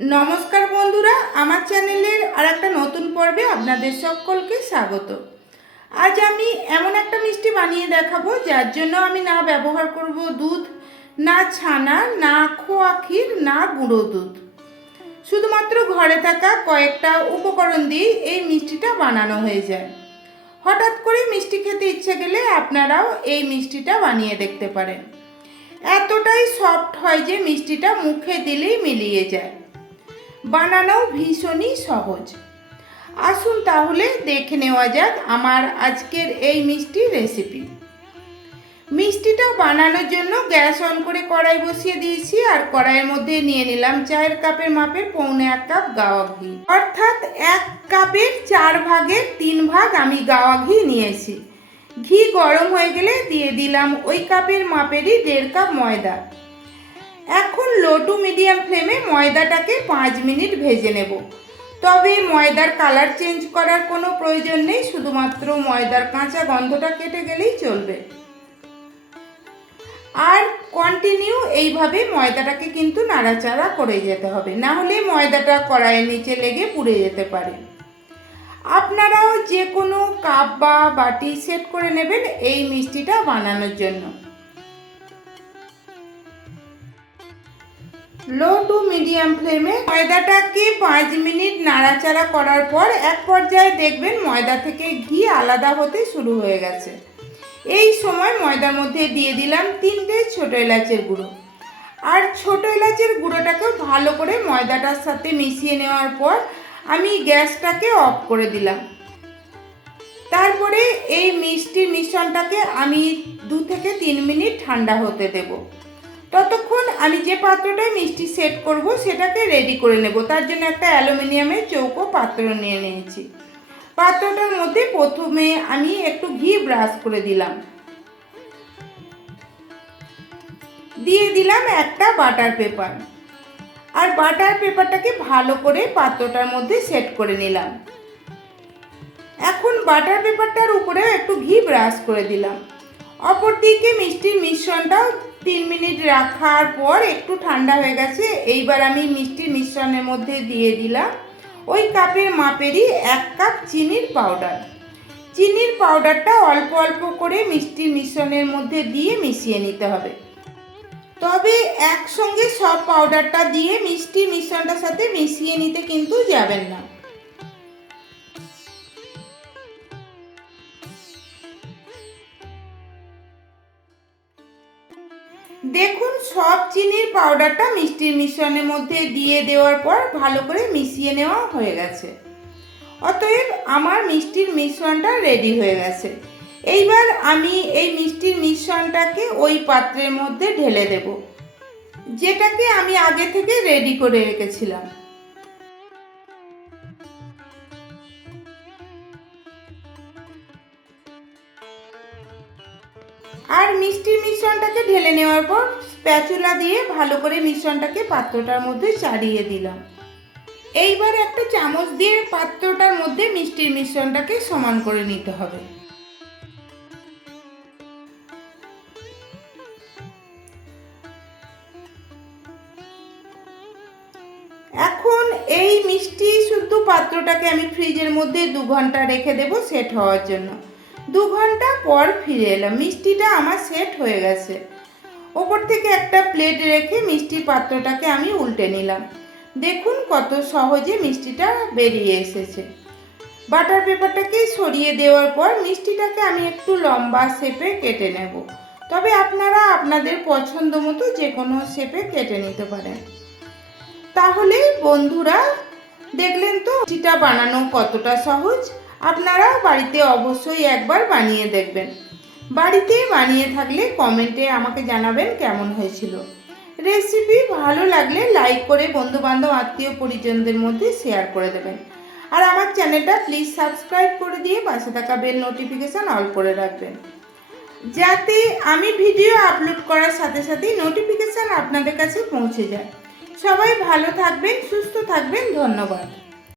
নমস্কার বন্ধুরা, আমার চ্যানেলের আর একটা নতুন পর্বে আপনাদের সকলকে স্বাগত। আজ আমি এমন একটা মিষ্টি বানিয়ে দেখাবো যার জন্য আমি না ব্যবহার করব দুধ, না ছানা, না খোয়া ক্ষীর, না গুঁড়ো দুধ। শুধুমাত্র ঘরে থাকা কয়েকটা উপকরণ দিয়ে এই মিষ্টিটা বানানো হয়ে যায়। হঠাৎ করে মিষ্টি খেতে ইচ্ছে গেলে আপনারাও এই মিষ্টিটা বানিয়ে দেখতে পারেন। এতটাই সফট হয় যে মিষ্টিটা মুখে দিলেই মিলিয়ে যায়। বানানো ভীষণই সহজ। আসুন তাহলে দেখে নেওয়া যাক আমার আজকের এই মিষ্টির রেসিপি। মিষ্টিটা বানানোর জন্য গ্যাস অন করে কড়াই বসিয়ে দিয়েছি, আর কড়াইয়ের মধ্যে নিয়ে নিলাম চায়ের কাপের মাপে 1.25 কাপ গাওয়া ঘি, অর্থাৎ 1 কাপের 4 ভাগের 3 ভাগ আমি গাওয়া ঘি নিয়েছি। ঘি গরম হয়ে গেলে দিয়ে দিলাম ওই কাপের মাপেরই 1.5 কাপ ময়দা। এখন লো টু মিডিয়াম ফ্লেমে ময়দাটাকে 5 মিনিট ভেজে নেব। তবে ময়দার কালার চেঞ্জ করার কোনো প্রয়োজন নেই, শুধুমাত্র ময়দার কাঁচা গন্ধটা কেটে গেলেই চলবে। আর কন্টিনিউ এইভাবে ময়দাটাকে কিন্তু নাড়াচাড়া করে যেতে হবে, না হলে ময়দাটা কড়াইয়ের নিচে লেগে পুড়ে যেতে পারে। আপনারাও যে কোনো কাপ বা বাটি সেট করে নেবেন এই মিষ্টিটা বানানোর জন্য। লো টু মিডিয়াম ফ্লেমে ময়দাটাকে 5 মিনিট নাড়াচাড়া করার পর এক পর্যায়ে দেখবেন ময়দা থেকে ঘি আলাদা হতে শুরু হয়ে গেছে। এই সময় ময়দার মধ্যে দিয়ে দিলাম 3টে ছোটো এলাচের গুঁড়ো। আর ছোটো এলাচের গুঁড়োটাকেও ভালো করে ময়দাটার সাথে মিশিয়ে নেওয়ার পর আমি গ্যাসটাকে অফ করে দিলাম। তারপরে এই মিষ্টির মিশ্রণটাকে আমি 2 থেকে 3 মিনিট ঠান্ডা হতে দেব। ততক্ষণ আমি যে পাত্রটায় মিষ্টি সেট করব সেটাকে রেডি করে নেব। তার জন্য একটা অ্যালুমিনিয়ামের চৌকো পাত্র নিয়ে নিয়েছি। পাত্রটার মধ্যে প্রথমে আমি একটু ঘি ব্রাশ করে দিলাম, দিয়ে দিলাম একটা বাটার পেপার, আর বাটার পেপারটাকে ভালো করে পাত্রটার মধ্যে সেট করে নিলাম। এখন বাটার পেপারটার উপরে একটু ঘি ব্রাশ করে দিলাম। অপরদিকে মিষ্টির মিশ্রণটাও 3 মিনিট রাখার পর একটু ঠান্ডা হয়ে গেছে। এইবার আমি মিষ্টির মিশ্রণের মধ্যে দিয়ে দিলাম ওই কাপের মাপেরই 1 কাপ চিনির পাউডার। চিনির পাউডারটা অল্প অল্প করে মিষ্টির মিশ্রণের মধ্যে দিয়ে মিশিয়ে নিতে হবে। তবে একসঙ্গে সব পাউডারটা দিয়ে মিষ্টির মিশ্রণটার সাথে মিশিয়ে নিতে কিন্তু যাবেন না। দেখুন, সব চিনির পাউডারটা মিষ্টির মিশ্রণের মধ্যে দিয়ে দেওয়ার পর ভালো করে মিশিয়ে নেওয়া হয়ে গেছে। অতএব আমার মিষ্টির মিশ্রণটা রেডি হয়ে গেছে। এইবার আমি এই মিষ্টির মিশ্রণটাকে ওই পাত্রের মধ্যে ঢেলে দেব, যেটাকে আমি আগে থেকে রেডি করে রেখেছিলাম। আর মিষ্টির মিশ্রণটাকে ঢেলে নেওয়ার পর স্প্যাচুলা দিয়ে ভালো করে মিশ্রণটাকে পাত্রটার মধ্যে চাড়িয়ে দিলাম। এইবার একটা চামচ দিয়ে পাত্রটার মধ্যে মিষ্টির মিশ্রণটাকে সমান করে নিতে হবে। এখন এই মিষ্টি শুদ্ধ পাত্রটাকে আমি ফ্রিজের মধ্যে 2 ঘন্টা রেখে দেব সেট হওয়ার জন্য। 2 ঘন্টা পর ফিরে এলাম, মিষ্টিটা আমার সেট হয়ে গেছে। ওপর থেকে একটা প্লেট রেখে মিষ্টির পাত্রটাকে আমি উল্টে নিলাম। দেখুন কত সহজে মিষ্টিটা বেরিয়ে এসেছে। বাটার পেপারটাকে সরিয়ে দেওয়ার পর মিষ্টিটাকে আমি একটু লম্বা শেপে কেটে নেব। তবে আপনারা আপনাদের পছন্দ মতো যে কোনো শেপে কেটে নিতে পারেন। তাহলে বন্ধুরা, দেখলেন তো মিষ্টিটা বানানো কতটা সহজ। আপনারা বাড়িতে অবশ্যই একবার বানিয়ে দেখবেন। বাড়িতে বানিয়ে থাকলে কমেন্টে আমাকে জানাবেন কেমন হয়েছিল। রেসিপি ভালো লাগলে লাইক করে বন্ধুবান্ধব আত্মীয় পরিজনদের মধ্যে শেয়ার করে দেবেন। আর আমার চ্যানেলটা প্লিজ সাবস্ক্রাইব করে দিয়ে পাশে থাকা বেল নোটিফিকেশান অল করে রাখবেন, যাতে আমি ভিডিও আপলোড করার সাথে সাথেই নোটিফিকেশান আপনাদের কাছে পৌঁছে যায়। সবাই ভালো থাকবেন, সুস্থ থাকবেন। ধন্যবাদ।